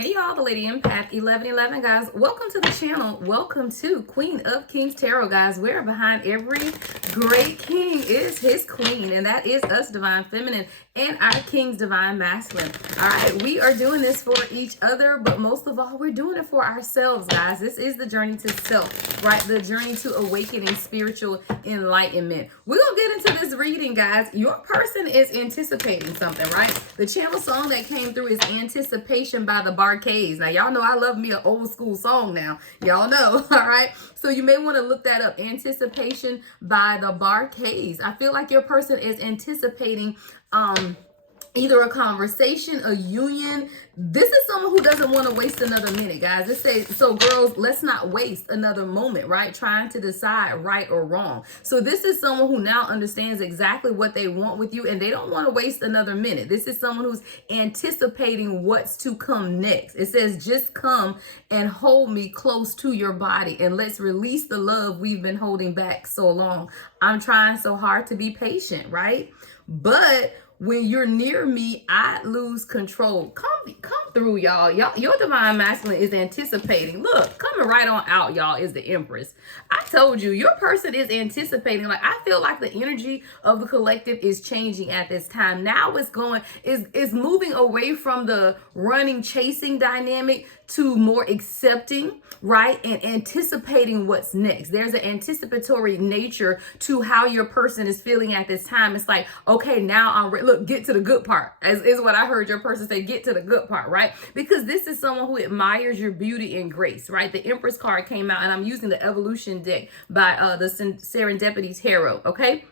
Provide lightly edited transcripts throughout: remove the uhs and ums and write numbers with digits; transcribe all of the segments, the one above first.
Hey y'all, the Lady Empath 1111 guys. Welcome to the channel. Welcome to Queen of Kings Tarot, guys. Where behind every great king is his queen, and that is us, Divine Feminine, and our kings, Divine Masculine. All right, we are doing this for each other, but most of all, we're doing it for ourselves, guys. This is the journey to self, right? The journey to awakening spiritual enlightenment. We're gonna get into this reading, guys. Your person is anticipating something, right? The channel song that came through is Anticipation by the Barcades. Now, y'all know I love me an old school song now. Y'all know, all right? So you may want to look that up. Anticipation by the Barcades. I feel like your person is anticipating either a conversation, a union. This is someone who doesn't want to waste another minute, guys. It says, so girls, let's not waste another moment, right? Trying to decide right or wrong. So this is someone who now understands exactly what they want with you, and they don't want to waste another minute. This is someone who's anticipating what's to come next. It says, just come and hold me close to your body, and let's release the love we've been holding back so long. I'm trying so hard to be patient, right? But when you're near me, I lose control. Come through, y'all. Your Divine Masculine is anticipating. Look, coming right on out, y'all, is the Empress. I told you, your person is anticipating. Like, I feel like the energy of the collective is changing at this time. Now it's moving away from the running, chasing dynamic to more accepting, right? And anticipating what's next. There's an anticipatory nature to how your person is feeling at this time. It's like, okay, now I'm ready. Look, get to the good part, is what I heard your person say. Get to the good part, right? Because this is someone who admires your beauty and grace, right? The Empress card came out, and I'm using the Evolution deck by the Serendipity Tarot, okay?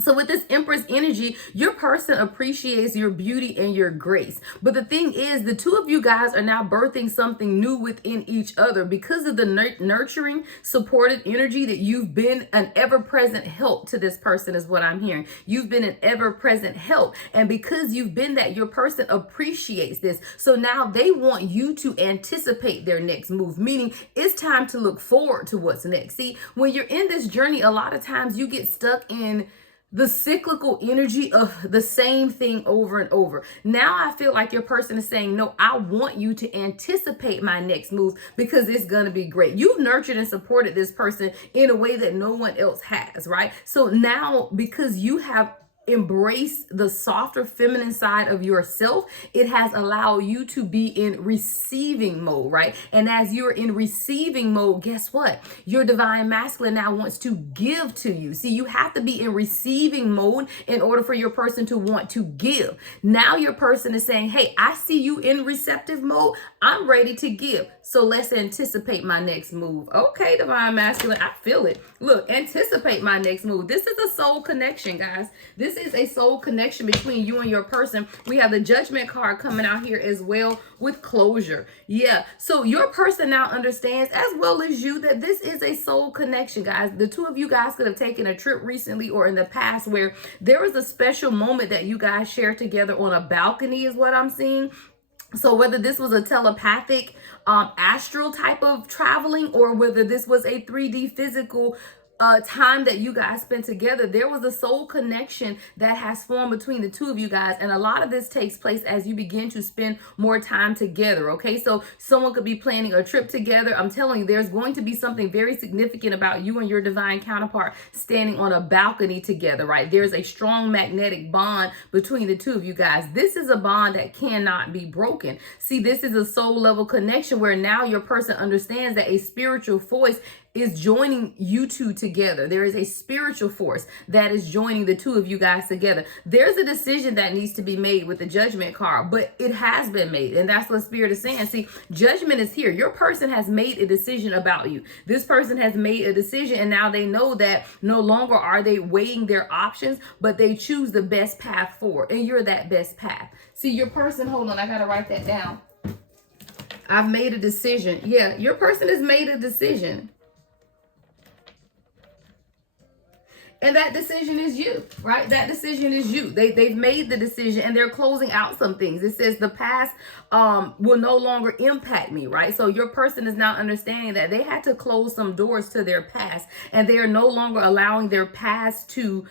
So with this Empress energy, your person appreciates your beauty and your grace. But the thing is, the two of you guys are now birthing something new within each other because of the nurturing, supportive energy that you've been an ever-present help to this person is what I'm hearing. You've been an ever-present help. And because you've been that, your person appreciates this. So now they want you to anticipate their next move, meaning it's time to look forward to what's next. See, when you're in this journey, a lot of times you get stuck in the cyclical energy of the same thing over and over. Now I feel like your person is saying, no, I want you to anticipate my next move because it's going to be great. You've nurtured and supported this person in a way that no one else has, right? So now, because you have embrace the softer feminine side of yourself, it has allowed you to be in receiving mode, right? And as you're in receiving mode, guess what? Your Divine Masculine now wants to give to you. See, you have to be in receiving mode in order for your person to want to give. Now your person is saying, hey, I see you in receptive mode. I'm ready to give. So let's anticipate my next move. Okay, Divine Masculine, I feel it. Look, anticipate my next move. This is a soul connection, guys. This is a soul connection between you and your person. We have the Judgment card coming out here as well with closure. Yeah, so your person now understands, as well as you, that this is a soul connection, guys. The two of you guys could have taken a trip recently or in the past where there was a special moment that you guys shared together on a balcony is what I'm seeing. So whether this was a telepathic, astral type of traveling, or whether this was a 3D physical time that you guys spent together, there was a soul connection that has formed between the two of you guys. And a lot of this takes place as you begin to spend more time together. Okay, so someone could be planning a trip together. I'm telling you, there's going to be something very significant about you and your divine counterpart standing on a balcony together, right? There's a strong magnetic bond between the two of you guys. This is a bond that cannot be broken. See, this is a soul level connection where now your person understands that a spiritual voice is joining you two together. There is a spiritual force that is joining the two of you guys together. There's a decision that needs to be made with the Judgment card, but it has been made. And that's what Spirit is saying. See, judgment is here. Your person has made a decision about you. This person has made a decision, and now they know that no longer are they weighing their options, but they choose the best path forward. And you're that best path. See, your person, hold on, I gotta write that down. I've made a decision. Yeah, your person has made a decision. And that decision is you, right? That decision is you. They've made the decision, and they're closing out some things. It says the past will no longer impact me, right? So your person is now understanding that they had to close some doors to their past, and they are no longer allowing their past to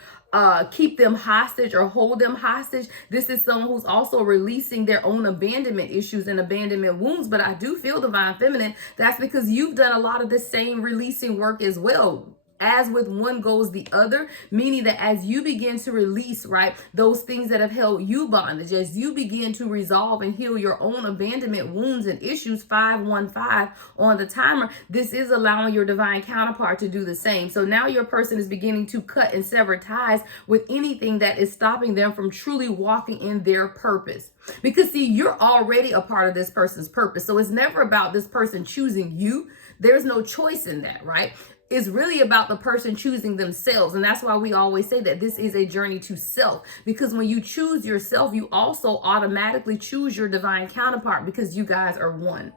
keep them hostage or hold them hostage. This is someone who's also releasing their own abandonment issues and abandonment wounds. But I do feel, divine feminine, that's because you've done a lot of the same releasing work as well. As with one goes the other, meaning that as you begin to release, right, those things that have held you bondage, as you begin to resolve and heal your own abandonment wounds and issues, 515 on the timer, this is allowing your divine counterpart to do the same. So now your person is beginning to cut and sever ties with anything that is stopping them from truly walking in their purpose. Because see, you're already a part of this person's purpose. So it's never about this person choosing you. There's no choice in that, right? It's really about the person choosing themselves. And that's why we always say that this is a journey to self. Because when you choose yourself, you also automatically choose your divine counterpart, because you guys are one.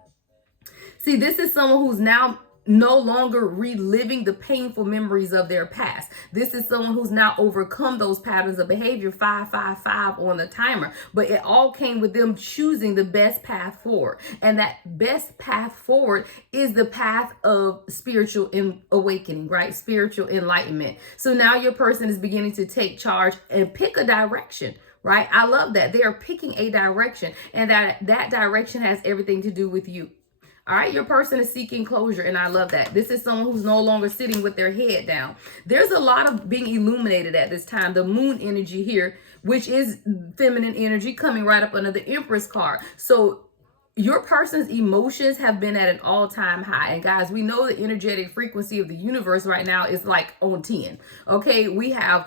See, this is someone who's now no longer reliving the painful memories of their past. This is someone who's now overcome those patterns of behavior, 555 on the timer. But it all came with them choosing the best path forward. And that best path forward is the path of spiritual awakening, right? Spiritual enlightenment. So now your person is beginning to take charge and pick a direction. Right? I love that. They are picking a direction, and that direction has everything to do with you. All right, your person is seeking closure, and I love that. This is someone who's no longer sitting with their head down. There's a lot of being illuminated at this time. The moon energy here, which is feminine energy, coming right up under the Empress card. So your person's emotions have been at an all-time high. And guys, we know the energetic frequency of the universe right now is like on 10. Okay, we have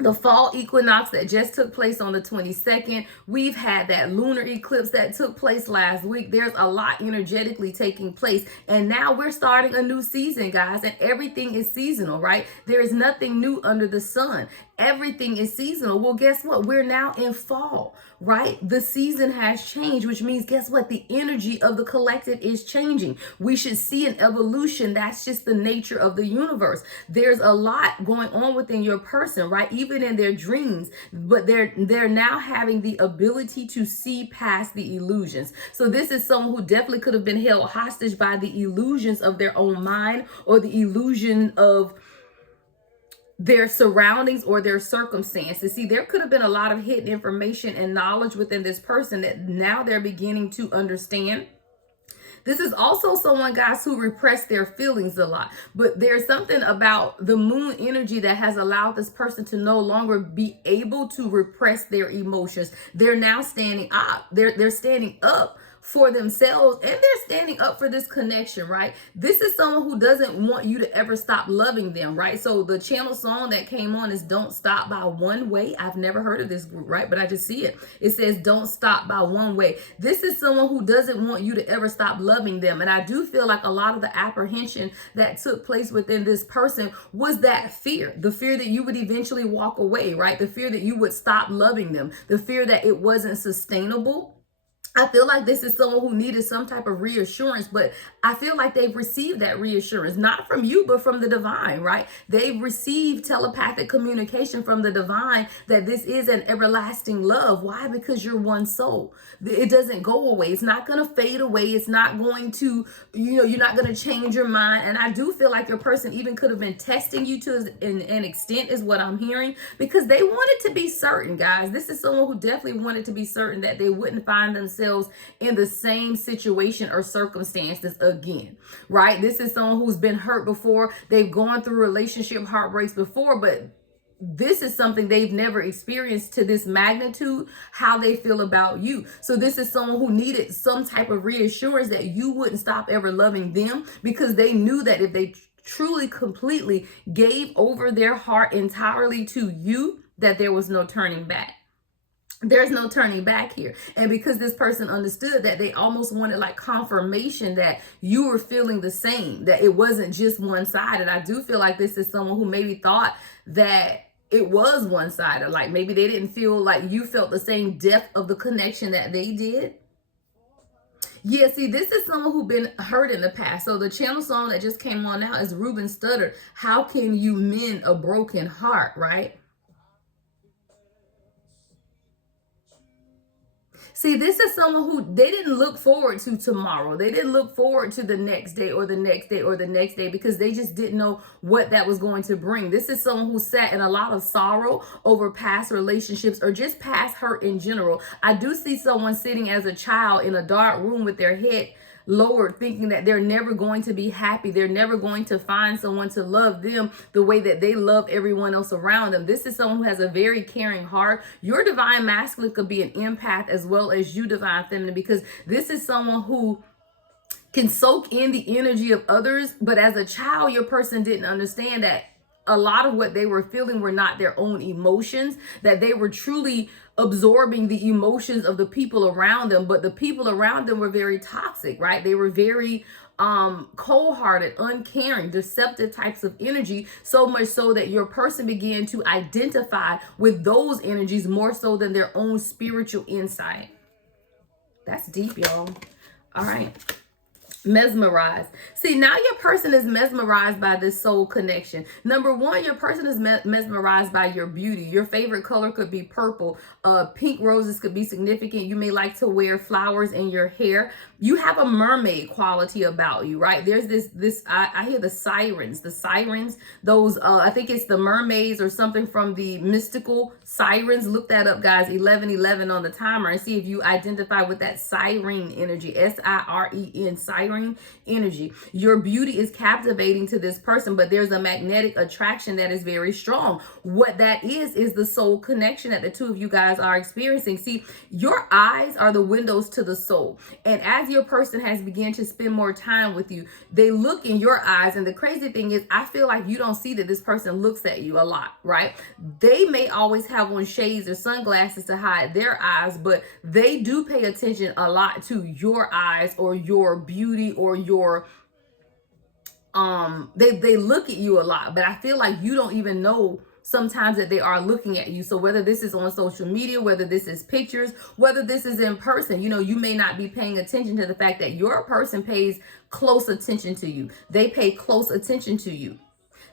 the fall equinox that just took place on the 22nd. We've had that lunar eclipse that took place last week. There's a lot energetically taking place. And now we're starting a new season, guys. And everything is seasonal, right? There is nothing new under the sun. Everything is seasonal. Well, guess what? We're now in fall, right? The season has changed, which means, guess what? The energy of the collective is changing. We should see an evolution. That's just the nature of the universe. There's a lot going on within your person, right? Even in their dreams, but they're now having the ability to see past the illusions. So this is someone who definitely could have been held hostage by the illusions of their own mind, or the illusion of their surroundings or their circumstances. See, there could have been a lot of hidden information and knowledge within this person that now they're beginning to understand. This is also someone, guys, who repressed their feelings a lot. But there's something about the moon energy that has allowed this person to no longer be able to repress their emotions. They're now standing up. They're standing up for themselves, and they're standing up for this connection, right? This is someone who doesn't want you to ever stop loving them, right? So the channel song that came on is Don't Stop by One Way. I've never heard of this group, right? But I just see it. It says Don't Stop by One Way. This is someone who doesn't want you to ever stop loving them. And I do feel like a lot of the apprehension that took place within this person was that fear, the fear that you would eventually walk away, right? The fear that you would stop loving them, the fear that it wasn't sustainable. I feel like this is someone who needed some type of reassurance, but I feel like they've received that reassurance, not from you, but from the divine, right? They've received telepathic communication from the divine that this is an everlasting love. Why? Because you're one soul. It doesn't go away. It's not going to fade away. It's not going to, you're not going to change your mind. And I do feel like your person even could have been testing you to an extent, is what I'm hearing, because they wanted to be certain, guys. This is someone who definitely wanted to be certain that they wouldn't find themselves in the same situation or circumstances again, right? This is someone who's been hurt before. They've gone through relationship heartbreaks before, but this is something they've never experienced to this magnitude, how they feel about you. So this is someone who needed some type of reassurance that you wouldn't stop ever loving them, because they knew that if they truly, completely gave over their heart entirely to you, that there was no turning back. There's no turning back here. And because this person understood that, they almost wanted like confirmation that you were feeling the same, that it wasn't just one-sided. I do feel like this is someone who maybe thought that it was one-sided. Like maybe they didn't feel like you felt the same depth of the connection that they did. Yeah, see, this is someone who's been hurt in the past. So the channel song that just came on now is Ruben Studdard. How can you mend a broken heart, right? See, this is someone who they didn't look forward to tomorrow. They didn't look forward to the next day or the next day or the next day because they just didn't know what that was going to bring. This is someone who sat in a lot of sorrow over past relationships or just past hurt in general. I do see someone sitting as a child in a dark room with their head lowered, thinking that they're never going to be happy. They're never going to find someone to love them the way that they love everyone else around them. This is someone who has a very caring heart. Your divine masculine could be an empath as well as you divine feminine, because this is someone who can soak in the energy of others. But as a child, your person didn't understand that a lot of what they were feeling were not their own emotions, that they were truly absorbing the emotions of the people around them. But the people around them were very toxic, right? They were very cold-hearted, uncaring, deceptive types of energy, so much so that your person began to identify with those energies more so than their own spiritual insight. That's deep, y'all. All right. Mesmerized. See, now your person is mesmerized by this soul connection. Number one, your person is mesmerized by your beauty. Your favorite color could be purple. Pink roses could be significant. You may like to wear flowers in your hair. You have a mermaid quality about you, right? There's I hear the sirens, those, I think it's the mermaids or something from the mystical sirens. Look that up, guys. 1111 on the timer and see if you identify with that siren energy. S-I-R-E-N, siren energy. Your beauty is captivating to this person, but there's a magnetic attraction that is very strong. What that is the soul connection that the two of you guys are experiencing. See, your eyes are the windows to the soul. And as your person has begun to spend more time with you, they look in your eyes. And the crazy thing is, I feel like you don't see that this person looks at you a lot, right? They may always have on shades or sunglasses to hide their eyes, but they do pay attention a lot to your eyes or your beauty or your they look at you a lot, but I feel like you don't even know sometimes that they are looking at you. So whether this is on social media, whether this is pictures, whether this is in person, you know, you may not be paying attention to the fact that your person pays close attention to you. They pay close attention to you.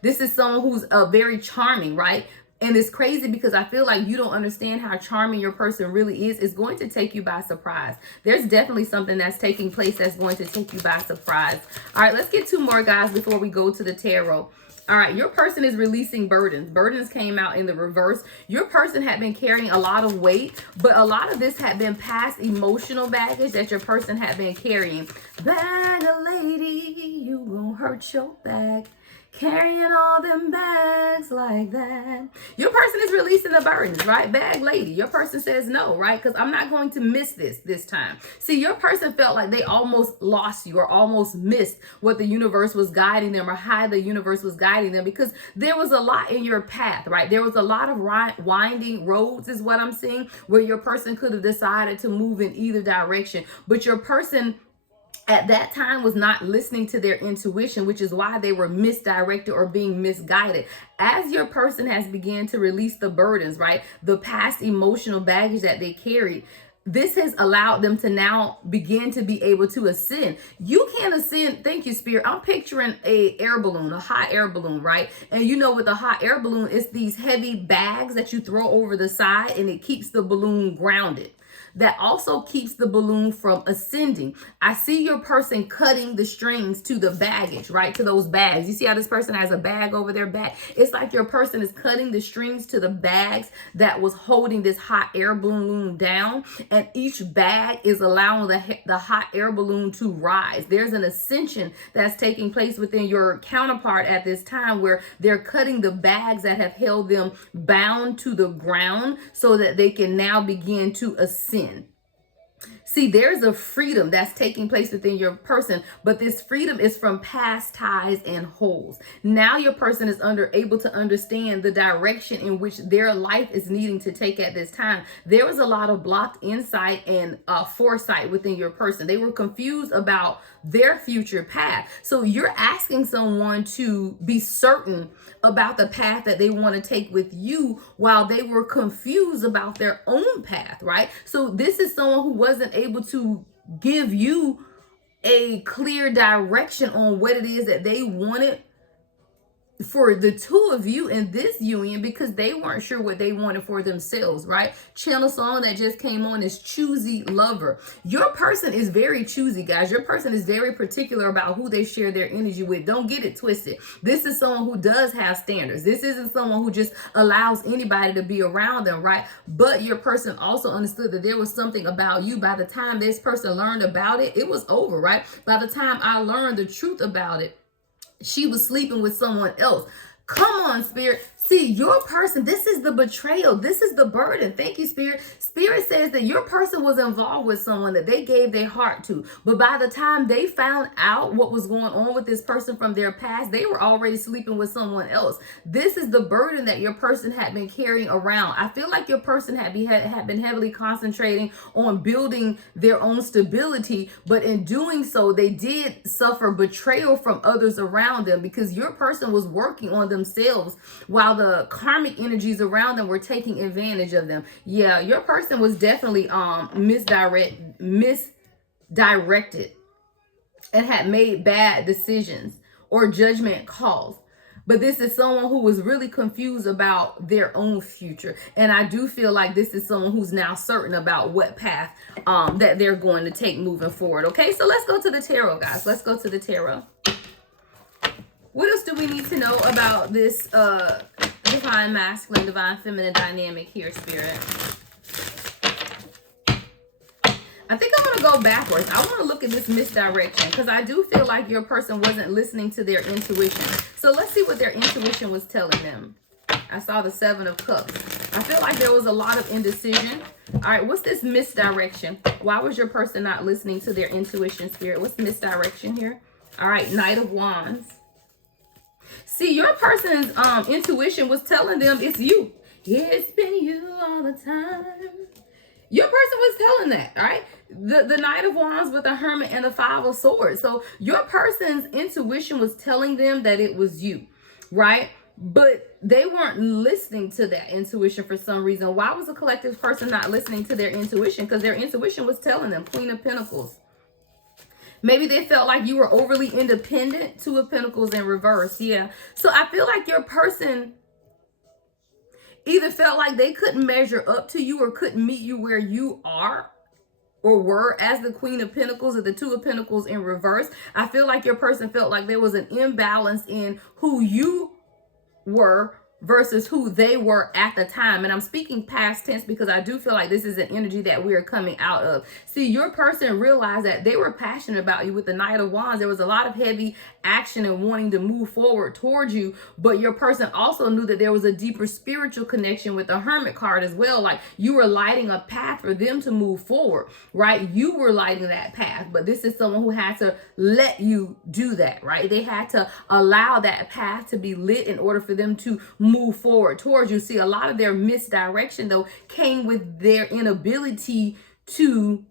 This is someone who's very charming, right? And it's crazy because I feel like you don't understand how charming your person really is. It's going to take you by surprise. There's definitely something that's taking place that's going to take you by surprise. All right, let's get two more, guys, before we go to the tarot. All right, your person is releasing burdens. Burdens came out in the reverse. Your person had been carrying a lot of weight, but a lot of this had been past emotional baggage that your person had been carrying. Bag a lady, you gon' hurt your back. Carrying all them bags like that. Your person is releasing the burdens, right? Bag lady. Your person says no, right? Because I'm not going to miss this time. See, your person felt like they almost lost you or almost missed what the universe was guiding them or how the universe was guiding them, because there was a lot in your path, right? There was a lot of winding roads is what I'm seeing, where your person could have decided to move in either direction. But your person at that time was not listening to their intuition, which is why they were misdirected or being misguided. As your person has begun to release the burdens, right, the past emotional baggage that they carried, this has allowed them to now begin to be able to ascend. You can ascend. Thank you, Spirit. I'm picturing a air balloon, a hot air balloon, right? And you know, with a hot air balloon, it's these heavy bags that you throw over the side and it keeps the balloon grounded. That also keeps the balloon from ascending. I see your person cutting the strings to the baggage, right? To those bags. You see how this person has a bag over their back? It's like your person is cutting the strings to the bags that was holding this hot air balloon down. And each bag is allowing the hot air balloon to rise. There's an ascension that's taking place within your counterpart at this time, where they're cutting the bags that have held them bound to the ground so that they can now begin to ascend. See, there's a freedom that's taking place within your person, but this freedom is from past ties and holes. Now your person is able to understand the direction in which their life is needing to take at this time. There was a lot of blocked insight and foresight within your person. They were confused about their future path. So you're asking someone to be certain about the path that they want to take with you while they were confused about their own path, right? So this is someone who wasn't able to give you a clear direction on what it is that they wanted for the two of you in this union because they weren't sure what they wanted for themselves, right? Channel song that just came on is Choosy Lover. Your person is very choosy, guys. Your person is very particular about who they share their energy with. Don't get it twisted. This is someone who does have standards. This isn't someone who just allows anybody to be around them, right? But your person also understood that there was something about you. By the time this person learned about it, it was over, right? By the time I learned the truth about it, she was sleeping with someone else. Come on, Spirit. See, your person, this is the betrayal. This is the burden. Thank you, Spirit. Spirit says that your person was involved with someone that they gave their heart to. But by the time they found out what was going on with this person from their past, they were already sleeping with someone else. This is the burden that your person had been carrying around. I feel like your person had been heavily concentrating on building their own stability. But in doing so, they did suffer betrayal from others around them because your person was working on themselves while the karmic energies around them were taking advantage of them. Yeah, your person was definitely misdirected and had made bad decisions or judgment calls. But this is someone who was really confused about their own future. And I do feel like this is someone who's now certain about what path that they're going to take moving forward. Okay, so let's go to the tarot, guys. Let's go to the tarot. What else do we need to know about this divine masculine, divine feminine dynamic here, Spirit? I think I'm going to go backwards. I want to look at this misdirection because I do feel like your person wasn't listening to their intuition. So let's see what their intuition was telling them. I saw the 7 of Cups. I feel like there was a lot of indecision. All right, what's this misdirection? Why was your person not listening to their intuition, Spirit? What's misdirection here? All right, Knight of Wands. See, your person's intuition was telling them it's you. It's been you all the time. Your person was telling that, all right? The Knight of Wands with the Hermit and the 5 of Swords. So your person's intuition was telling them that it was you, right? But they weren't listening to that intuition for some reason. Why was a collective person not listening to their intuition? Because their intuition was telling them, Queen of Pentacles. Maybe they felt like you were overly independent. 2 of Pentacles in reverse. Yeah. So I feel like your person either felt like they couldn't measure up to you or couldn't meet you where you are or were as the Queen of Pentacles or the 2 of Pentacles in reverse. I feel like your person felt like there was an imbalance in who you were versus who they were at the time. And I'm speaking past tense because I do feel like this is an energy that we are coming out of. See, your person realized that they were passionate about you with the Knight of Wands. There was a lot of heavy action and wanting to move forward towards you, but your person also knew that there was a deeper spiritual connection with the Hermit card as well. Like you were lighting a path for them to move forward, right? You were lighting that path, but this is someone who had to let you do that, right? They had to allow that path to be lit in order for them to move forward towards you. See, a lot of their misdirection though came with their inability to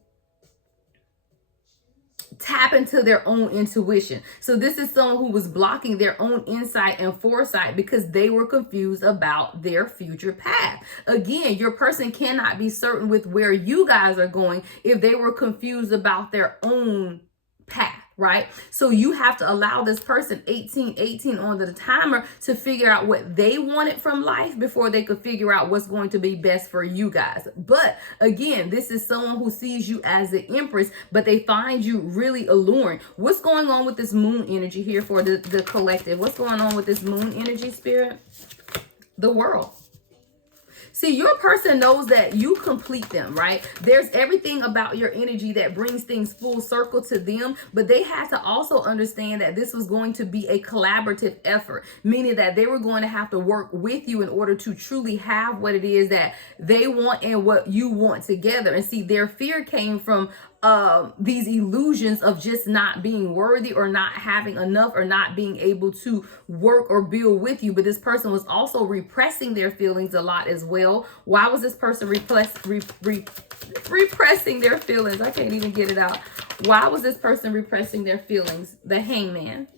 tap into their own intuition. So this is someone who was blocking their own insight and foresight because they were confused about their future path. Again, your person cannot be certain with where you guys are going if they were confused about their own path. Right? So you have to allow this person 18 on the timer to figure out what they wanted from life before they could figure out what's going to be best for you guys. But again, this is someone who sees you as the Empress, but they find you really alluring. What's going on with this moon energy here for the collective? What's going on with this moon energy, Spirit? The World. See, your person knows that you complete them, right? There's everything about your energy that brings things full circle to them, but they had to also understand that this was going to be a collaborative effort, meaning that they were going to have to work with you in order to truly have what it is that they want and what you want together. And see, their fear came from these illusions of just not being worthy or not having enough or not being able to work or build with you. But this person was also repressing their feelings a lot as well. Why was this person repressing their feelings? I can't even get it out. Why was this person repressing their feelings? The Hangman.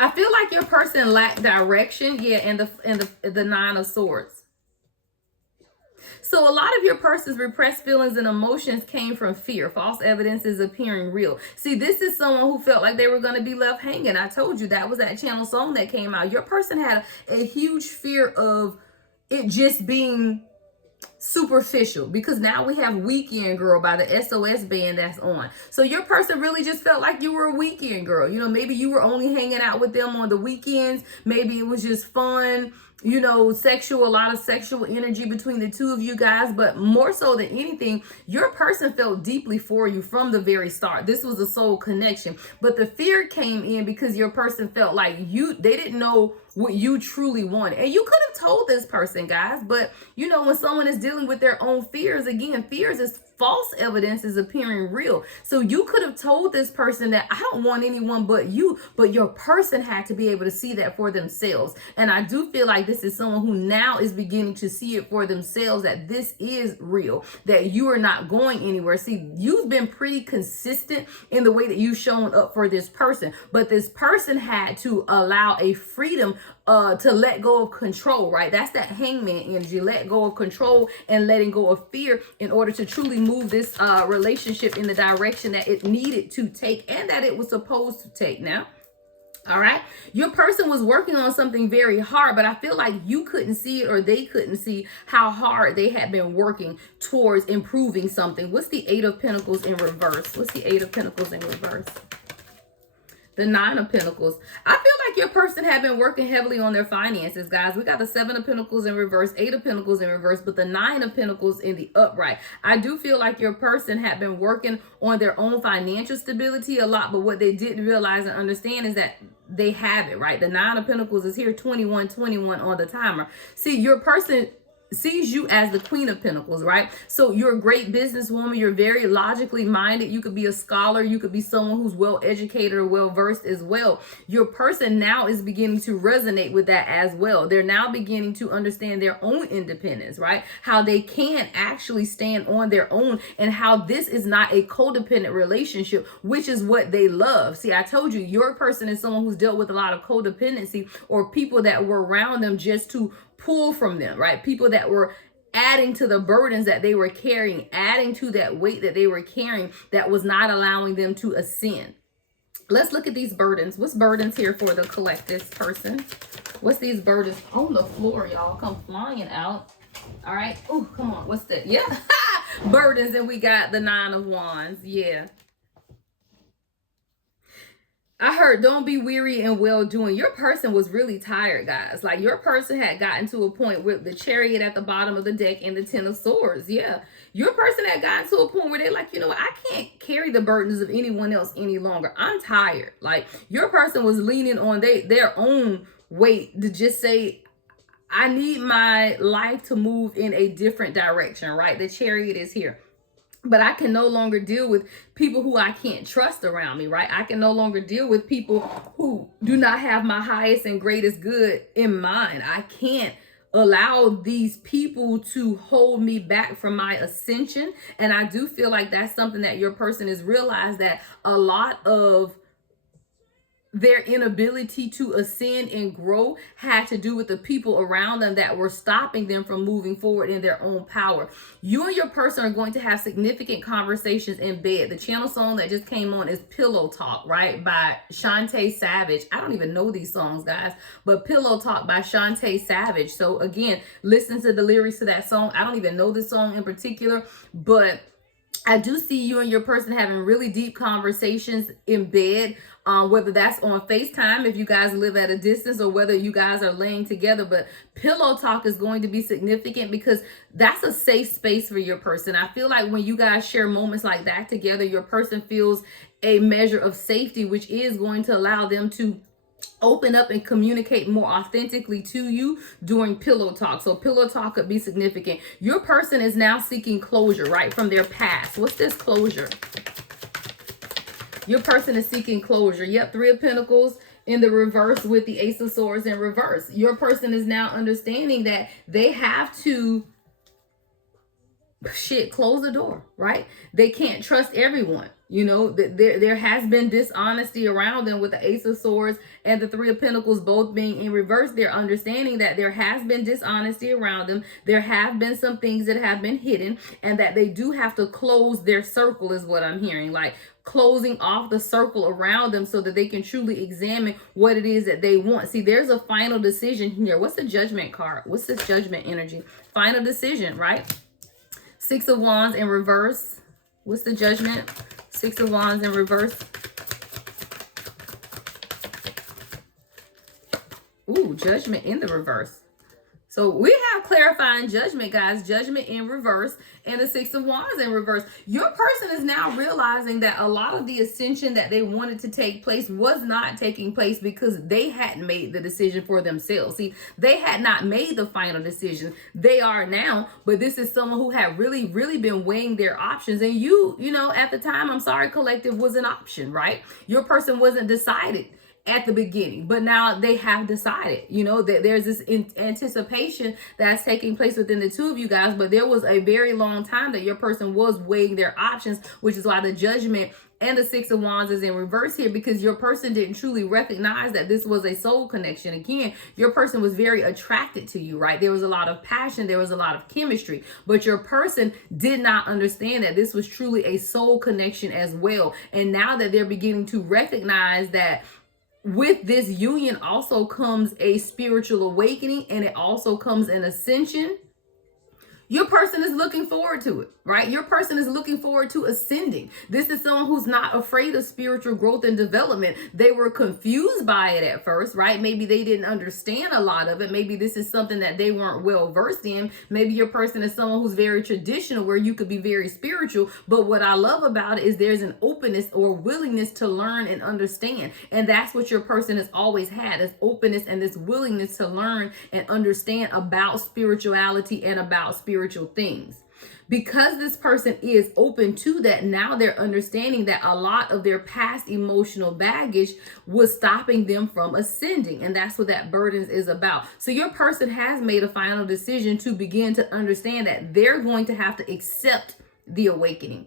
I feel like your person lacked direction. Yeah, and the 9 of Swords. So a lot of your person's repressed feelings and emotions came from fear. False evidence is appearing real. See, this is someone who felt like they were going to be left hanging. I told you that was that channel song that came out. Your person had a huge fear of it just being superficial, because now we have Weekend Girl by the SOS band that's on. So your person really just felt like you were a weekend girl. You know, maybe you were only hanging out with them on the weekends. Maybe it was just fun, you know, a lot of sexual energy between the two of you guys. But more so than anything, your person felt deeply for you from the very start. This was a soul connection. But the fear came in because your person felt like they didn't know what you truly wanted. And you could have told this person, guys, but you know, when someone is dealing with their own fears, again, fears is false evidence is appearing real. So you could have told this person that I don't want anyone but you, but your person had to be able to see that for themselves. And I do feel like this is someone who now is beginning to see it for themselves, that this is real, that you are not going anywhere. See, you've been pretty consistent in the way that you've shown up for this person, but this person had to allow a freedom to let go of control, right? That's that hangman energy. Let go of control and letting go of fear in order to truly move this relationship in the direction that it needed to take and that it was supposed to take. Now, all right, your person was working on something very hard, but I feel like you couldn't see it, or they couldn't see how hard they had been working towards improving something. What's the Eight of Pentacles in reverse? What's the Eight of Pentacles in reverse? The Nine of Pentacles. I feel like your person had been working heavily on their finances, guys. We got the Seven of Pentacles in reverse, Eight of Pentacles in reverse, but the Nine of Pentacles in the upright. I do feel like your person had been working on their own financial stability a lot, but what they didn't realize and understand is that they have it, right? The Nine of Pentacles is here, 21 on the timer. See, your person sees you as the Queen of Pentacles, right? So you're a great businesswoman. You're very logically minded. You could be a scholar. You could be someone who's well educated or well versed as well. Your person now is beginning to resonate with that as well. They're now beginning to understand their own independence, right? How they can actually stand on their own, and how this is not a codependent relationship, which is what they love. See, I told you, your person is someone who's dealt with a lot of codependency, or people that were around them just to pull from them, right? People that were adding to the burdens that they were carrying, adding to that weight that they were carrying that was not allowing them to ascend. Let's look at these burdens. What's burdens here for the collective person? What's these burdens on the floor, y'all? Come flying out. All right. Oh, come on. What's that? Yeah. Burdens. And we got the Nine of Wands. Yeah. I heard don't be weary and well doing. Your person was really tired, guys. Like, your person had gotten to a point with the Chariot at the bottom of the deck and the Ten of Swords. Yeah. Your person had gotten to a point where they're like, you know what? I can't carry the burdens of anyone else any longer. I'm tired. Like, your person was leaning on their own weight to just say, I need my life to move in a different direction, right? The Chariot is here. But I can no longer deal with people who I can't trust around me, right? I can no longer deal with people who do not have my highest and greatest good in mind. I can't allow these people to hold me back from my ascension. And I do feel like that's something that your person has realized, that a lot of their inability to ascend and grow had to do with the people around them that were stopping them from moving forward in their own power. You and your person are going to have significant conversations in bed. The channel song that just came on is Pillow Talk, right? By Shantae Savage. I don't even know these songs, guys, but Pillow Talk by Shantae Savage. So again, listen to the lyrics to that song. I don't even know this song in particular, but I do see you and your person having really deep conversations in bed, whether that's on FaceTime if you guys live at a distance, or whether you guys are laying together. But pillow talk is going to be significant because that's a safe space for your person. I feel like when you guys share moments like that together, your person feels a measure of safety, which is going to allow them to open up and communicate more authentically to you during pillow talk. So pillow talk could be significant. Your person is now seeking closure, right, from their past. What's this closure? Your person is seeking closure. Yep, Three of Pentacles in the reverse with the Ace of Swords in reverse. Your person is now understanding that they have to close the door, right? They can't trust everyone. You know, there has been dishonesty around them with the Ace of Swords and the Three of Pentacles both being in reverse. They're understanding that there has been dishonesty around them. There have been some things that have been hidden, and that they do have to close their circle is what I'm hearing. Like closing off the circle around them so that they can truly examine what it is that they want. See, there's a final decision here. What's the Judgment card? What's this Judgment energy? Final decision, right? Six of Wands in reverse. What's the Judgment? Six of Wands in reverse. Ooh, Judgment in the reverse. So we have clarifying Judgment, guys. Judgment in reverse and the Six of Wands in reverse. Your person is now realizing that a lot of the ascension that they wanted to take place was not taking place because they hadn't made the decision for themselves. See, they had not made the final decision. They are now, but this is someone who had really been weighing their options. And you know, at the time, I'm sorry, collective was an option, right? Your person wasn't decided at the beginning, but now they have decided, you know, that there's this anticipation that's taking place within the two of you guys. But there was a very long time that your person was weighing their options, which is why the Judgment and the Six of Wands is in reverse here, because your person didn't truly recognize that this was a soul connection. Again, your person was very attracted to you, right? There was a lot of passion, there was a lot of chemistry, but your person did not understand that this was truly a soul connection as well. And now that they're beginning to recognize that with this union also comes a spiritual awakening, and it also comes an ascension. Your person is looking forward to it, right? Your person is looking forward to ascending. This is someone who's not afraid of spiritual growth and development. They were confused by it at first, right? Maybe they didn't understand a lot of it. Maybe this is something that they weren't well versed in. Maybe your person is someone who's very traditional, where you could be very spiritual. But what I love about it is there's an openness or willingness to learn and understand. And that's what your person has always had, this openness and this willingness to learn and understand about spirituality and about spiritual things. Because this person is open to that, now they're understanding that a lot of their past emotional baggage was stopping them from ascending. And that's what that burdens is about. So your person has made a final decision to begin to understand that they're going to have to accept the awakening.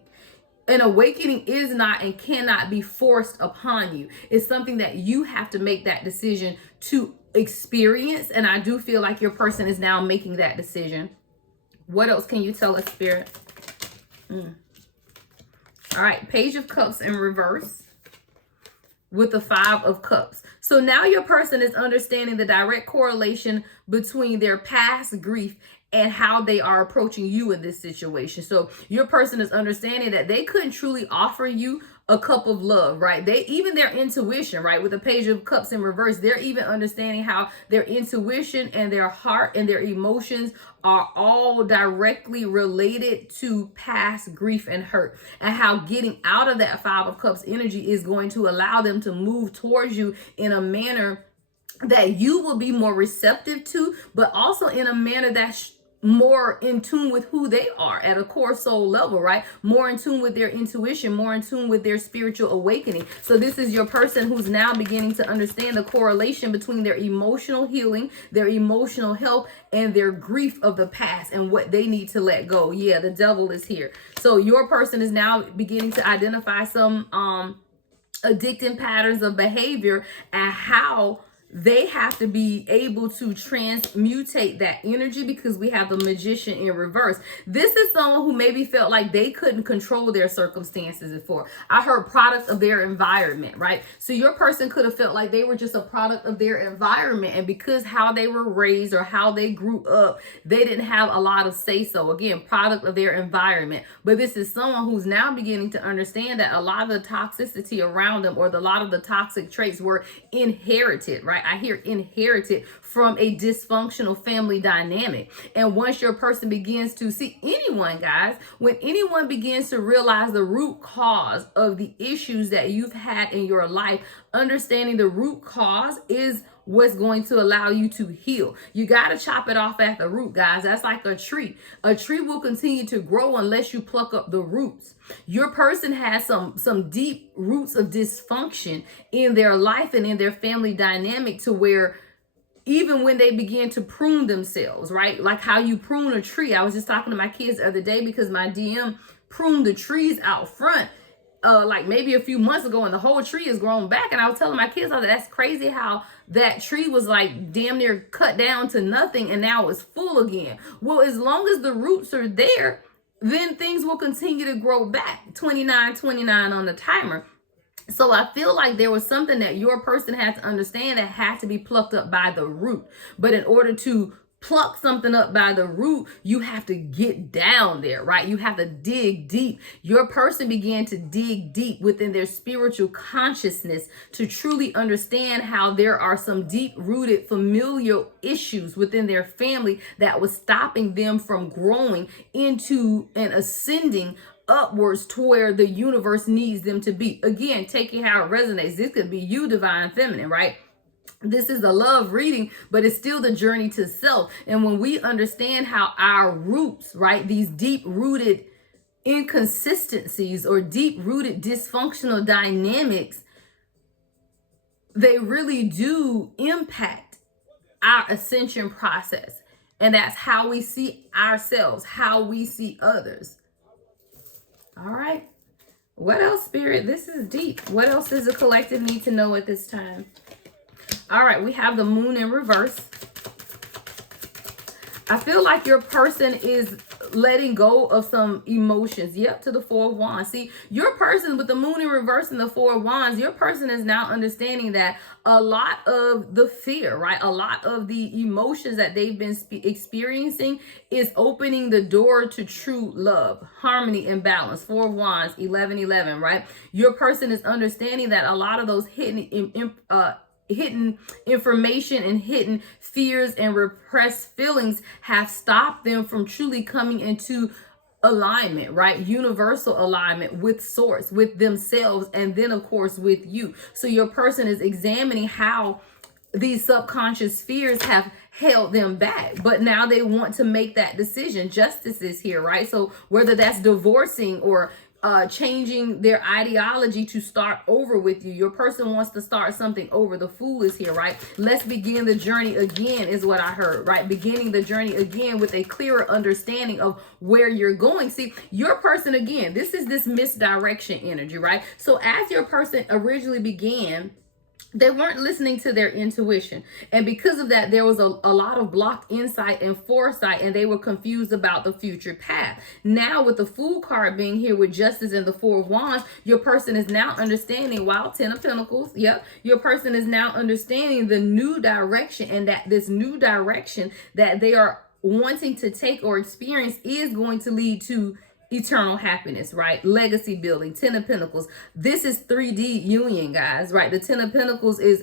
An awakening is not and cannot be forced upon you. It's something that you have to make that decision to experience. And I do feel like your person is now making that decision. What else can you tell us, Spirit? All right, Page of Cups in reverse with the Five of Cups. So now your person is understanding the direct correlation between their past grief and how they are approaching you in this situation. So your person is understanding that they couldn't truly offer you a cup of love, right? Even their intuition, right? With the Page of Cups in reverse, they're even understanding how their intuition and their heart and their emotions are all directly related to past grief and hurt, and how getting out of that Five of Cups energy is going to allow them to move towards you in a manner that you will be more receptive to, but also in a manner that's more in tune with who they are at a core soul level, right? More in tune with their intuition, more in tune with their spiritual awakening. So this is your person who's now beginning to understand the correlation between their emotional healing, their emotional health, and their grief of the past and what they need to let go. Yeah, the Devil is here. So your person is now beginning to identify some addicting patterns of behavior and how they have to be able to transmutate that energy, because we have the Magician in reverse. This is someone who maybe felt like they couldn't control their circumstances before. I heard product of their environment, right? So your person could have felt like they were just a product of their environment, and because how they were raised or how they grew up, they didn't have a lot of say so. Again, product of their environment. But this is someone who's now beginning to understand that a lot of the toxicity around them, or a lot of the toxic traits, were inherited, right? I hear inherited from a dysfunctional family dynamic. And once your person begins to see anyone, guys, when anyone begins to realize the root cause of the issues that you've had in your life, understanding the root cause is what's going to allow you to heal. You got to chop it off at the root, guys. That's like a tree. A tree will continue to grow unless you pluck up the roots. Your person has some deep roots of dysfunction in their life and in their family dynamic, to where even when they begin to prune themselves, right? Like how you prune a tree. I was just talking to my kids the other day because my DM pruned the trees out front. like maybe a few months ago, and the whole tree is grown back. And I was telling my kids, that's crazy how that tree was like damn near cut down to nothing and now it's full again. Well, as long as the roots are there, then things will continue to grow back. 29 on the timer. So I feel like there was something that your person had to understand that had to be plucked up by the root. But in order to pluck something up by the root, you have to get down there, right? You have to dig deep. Your person began to dig deep within their spiritual consciousness to truly understand how there are some deep-rooted familial issues within their family that was stopping them from growing into and ascending upwards to where the universe needs them to be. Again, take it how it resonates. This could be you, divine feminine, right? This is a love reading, but it's still the journey to self. And when we understand how our roots, right, these deep-rooted inconsistencies or deep-rooted dysfunctional dynamics, they really do impact our ascension process. And that's how we see ourselves, how we see others. All right. What else, Spirit? This is deep. What else does the collective need to know at this time? All right, we have the moon in reverse. I feel like your person is letting go of some emotions. Yep, to the Four of Wands. See, your person with the moon in reverse and the Four of Wands, your person is now understanding that a lot of the fear, right? A lot of the emotions that they've been experiencing is opening the door to true love, harmony, and balance. Four of Wands, 11, right? Your person is understanding that a lot of those hidden information and hidden fears and repressed feelings have stopped them from truly coming into alignment, right? Universal alignment with source, with themselves, and then of course with you. So your person is examining how these subconscious fears have held them back, but now they want to make that decision. Justice is here, right? So whether that's divorcing or changing their ideology to start over with you. Your person wants to start something over. The Fool is here, right? Let's begin the journey again is what I heard, right? Beginning the journey again with a clearer understanding of where you're going. See, your person, again, this is this misdirection energy, right? So as your person originally began, they weren't listening to their intuition. And because of that, there was a lot of blocked insight and foresight, and they were confused about the future path. Now, with the Fool card being here with Justice and the Four of Wands, your person is now understanding, wow, 10 of Pentacles, yep. Your person is now understanding the new direction, and that this new direction that they are wanting to take or experience is going to lead to eternal happiness, right? Legacy building, 10 of Pentacles. This is 3D union, guys, right? The 10 of Pentacles is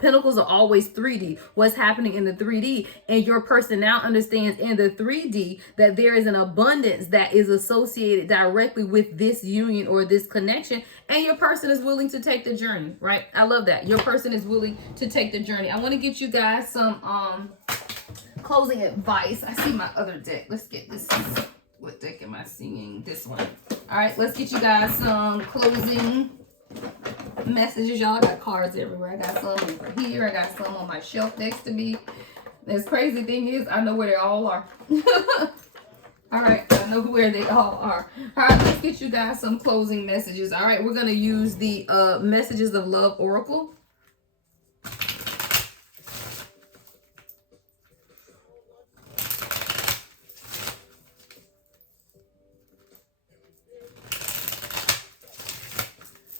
Pentacles are always 3D. What's happening in the 3D? And your person now understands in the 3D that there is an abundance that is associated directly with this union or this connection. And your person is willing to take the journey, right? I love that. Your person is willing to take the journey. I want to get you guys some closing advice. I see my other deck. Let's get this. What deck am I seeing? This one. All right, let's get you guys some closing messages. Y'all, I got cards everywhere. I got some over here. I got some on my shelf next to me. This crazy thing is, I know where they all are. All right, I know where they all are. All right, let's get you guys some closing messages. All right, we're going to use the Messages of Love Oracle.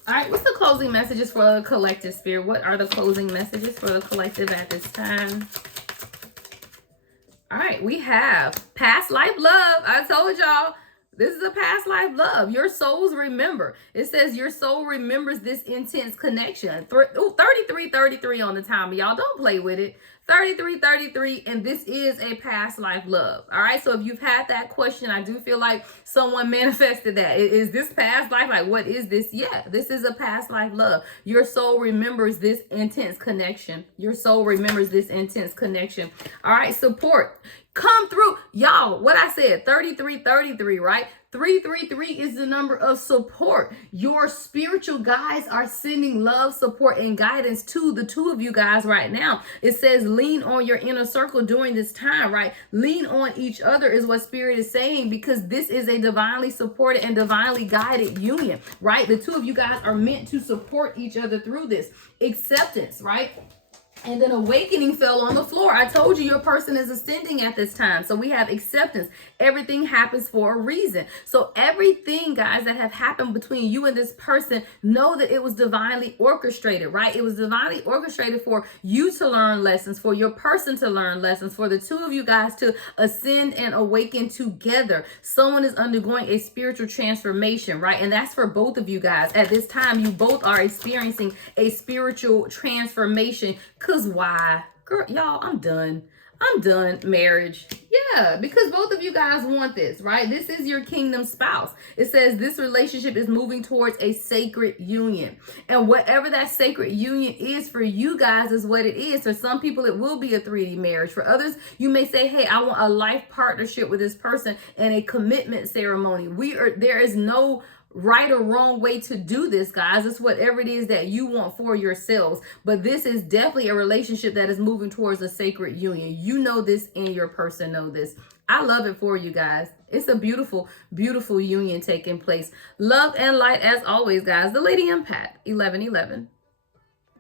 All right, what's the closing messages for the collective, Spirit? What are the closing messages for the collective at this time? All right, we have past life love. I told y'all, this is a past life love. Your souls remember. It says your soul remembers this intense connection. 33 on the timer. Y'all don't play with it. 33, and this is a past life love. All right, so if you've had that question, I do feel like someone manifested that. Is this past life? Like, what is this? Yeah, this is a past life love. Your soul remembers this intense connection. Your soul remembers this intense connection. All right, support. come through. Y'all, what I said, 3333, right? 333 is the number of support. Your spiritual guides are sending love, support, and guidance to the two of you guys right now. It says lean on your inner circle during this time, right? Lean on each other is what Spirit is saying, because this is a divinely supported and divinely guided union, right? The two of you guys are meant to support each other through this. Acceptance, right? And then awakening fell on the floor. I told you your person is ascending at this time. So we have acceptance. Everything happens for a reason. So everything, guys, that have happened between you and this person, know that it was divinely orchestrated, right? It was divinely orchestrated for you to learn lessons, for your person to learn lessons, for the two of you guys to ascend and awaken together. Someone is undergoing a spiritual transformation, right? And that's for both of you guys. At this time, you both are experiencing a spiritual transformation. Because why? Girl, y'all, I'm done. I'm done, marriage. Yeah, because both of you guys want this, right? This is your kingdom spouse. It says this relationship is moving towards a sacred union. And whatever that sacred union is for you guys is what it is. For some people, it will be a 3D marriage. For others, you may say, hey, I want a life partnership with this person and a commitment ceremony. There is no right or wrong way to do this, guys. It's whatever it is that you want for yourselves. But this is definitely a relationship that is moving towards a sacred union. You know this, and your person know this. I love it for you guys. It's a beautiful, beautiful union taking place. Love and light as always, guys. The Lady Empath, 1111.